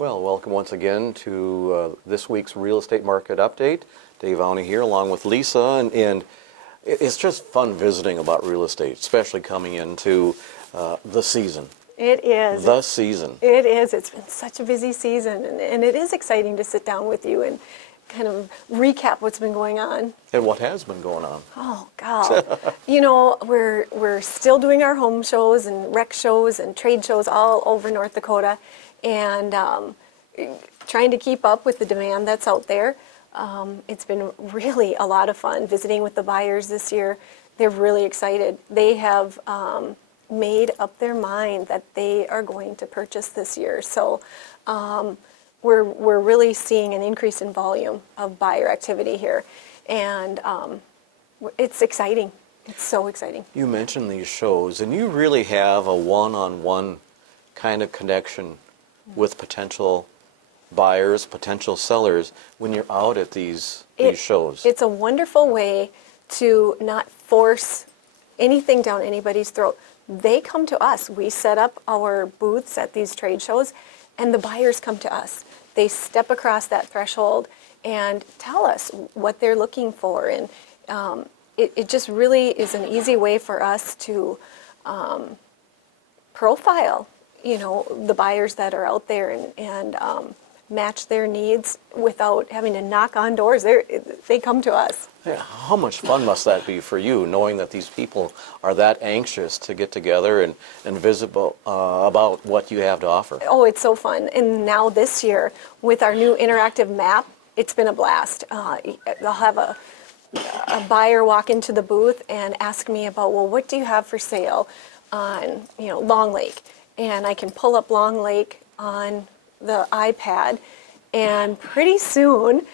Well, welcome once again to this week's Real Estate Market Update. Dave Awney here along with Lisa, and it's just fun visiting about real estate, especially coming into the season. It is. The season. It is. It's been such a busy season, and it is exciting to sit down with you and kind of recap what's been going on. And what has been going on. Oh, God. We're still doing our home shows and rec shows and trade shows all over North Dakota, and trying to keep up with the demand that's out there. It's been really a lot of fun visiting with the buyers this year. They're really excited. They have made up their mind that they are going to purchase this year. So we're really seeing an increase in volume of buyer activity here, and it's exciting. It's so exciting. You mentioned these shows, and you really have a one-on-one kind of connection with potential buyers, potential sellers when you're out at these shows. It's a wonderful way to not force anything down anybody's throat. They come to us. We set up our booths at these trade shows, and the buyers come to us. They step across that threshold and tell us what they're looking for, and it just really is an easy way for us to profile, the buyers that are out there and match their needs without having to knock on doors. They come to us. Yeah, how much fun must that be for you, knowing that these people are that anxious to get together and visible about what you have to offer? Oh, it's so fun. And now this year, with our new interactive map, it's been a blast. They'll have a buyer walk into the booth and ask me about, well, what do you have for sale on, Long Lake? And I can pull up Long Lake on the iPad, and pretty soon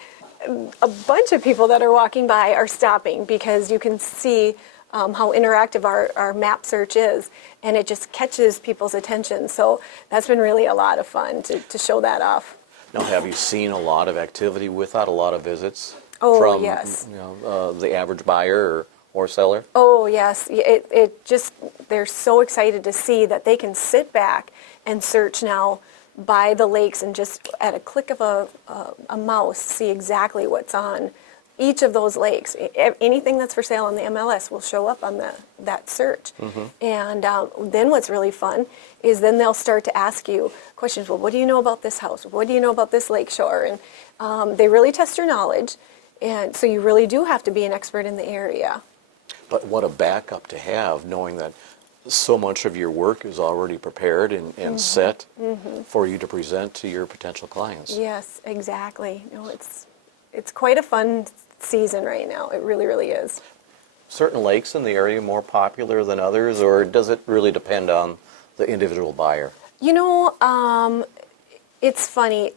a bunch of people that are walking by are stopping because you can see how interactive our map search is, and it just catches people's attention. So that's been really a lot of fun to show that off. Now, have you seen a lot of activity with that, a lot of visits from yes. The average buyer or seller? Oh, yes. It just, they're so excited to see that they can sit back and search now by the lakes and just at a click of a mouse see exactly what's on each of those lakes. Anything that's for sale on the MLS will show up on that search. Mm-hmm. And then what's really fun is then they'll start to ask you questions. Well, what do you know about this house? What do you know about this lakeshore? And they really test your knowledge. And so you really do have to be an expert in the area. But what a backup to have, knowing that so much of your work is already prepared and mm-hmm. set mm-hmm. for you to present to your potential clients. Yes, exactly. It's quite a fun season right now. It really, really is. Certain lakes in the area more popular than others, or does it really depend on the individual buyer? It's funny.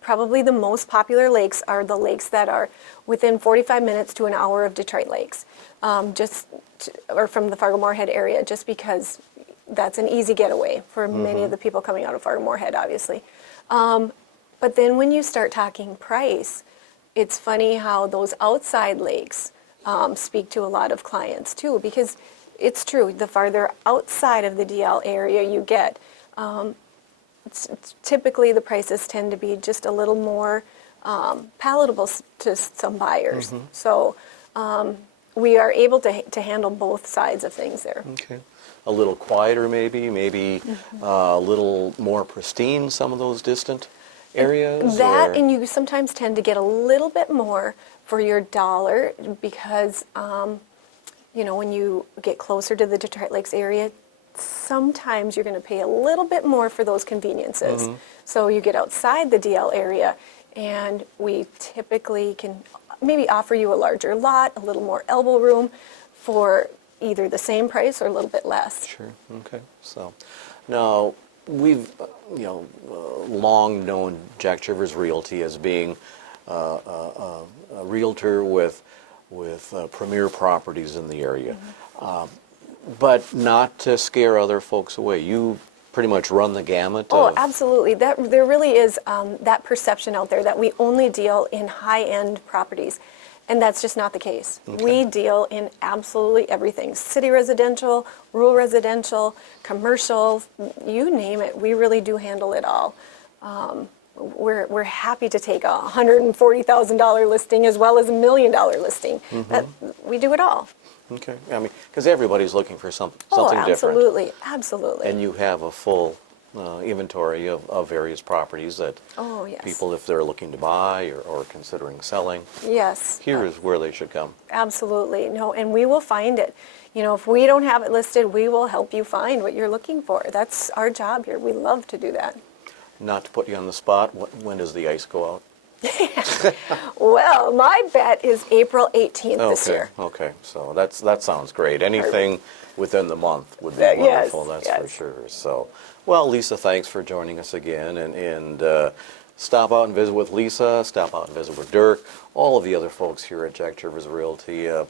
Probably the most popular lakes are the lakes that are within 45 minutes to an hour of Detroit lakes, or from the Fargo-Moorhead area, just because that's an easy getaway for mm-hmm. many of the people coming out of Fargo-Moorhead, obviously. But then when you start talking price, it's funny how those outside lakes speak to a lot of clients too, because it's true, the farther outside of the DL area you get, it's typically the prices tend to be just a little more palatable to some buyers. Mm-hmm. So we are able to handle both sides of things there. Okay. A little quieter maybe mm-hmm. A little more pristine, some of those distant areas? And you sometimes tend to get a little bit more for your dollar because, when you get closer to the Detroit Lakes area, sometimes you're going to pay a little bit more for those conveniences. Mm-hmm. So you get outside the DL area, and we typically can maybe offer you a larger lot, a little more elbow room for either the same price or a little bit less. Sure. Okay. So now we've long known Jack Chivers Realty as being a realtor with premier properties in the area. Mm-hmm. But not to scare other folks away. You pretty much run the gamut. Oh, absolutely. There really is that perception out there that we only deal in high-end properties, and that's just not the case. Okay. We deal in absolutely everything. City residential, rural residential, commercial, you name it. We really do handle it all. we're happy to take a $140,000 listing as well as a $1 million listing. We do it all. Okay, I mean, because everybody's looking for something different. Absolutely, absolutely. And you have a full inventory of various properties that Oh, yes. people, if they're looking to buy or considering selling, Yes. here is where they should come. Absolutely. No, and we will find it. You know, if we don't have it listed, we will help you find what you're looking for. That's our job here. We love to do that. Not to put you on the spot, when does the ice go out? Well, my bet is April 18th this Okay, year. okay, so that sounds great. Anything within the month would be Yes, wonderful, that's yes. for sure. So, well, Lisa, thanks for joining us again, and stop out and visit with Lisa, stop out and visit with Dirk, all of the other folks here at Jack Chivers Realty, a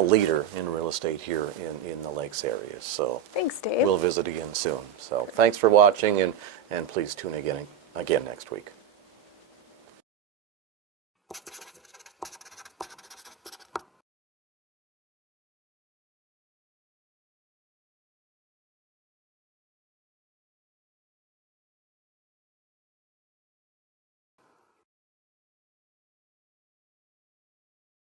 leader in real estate here in the Lakes area. So Thanks, Dave. we'll visit again soon. So thanks for watching, and please tune again next week.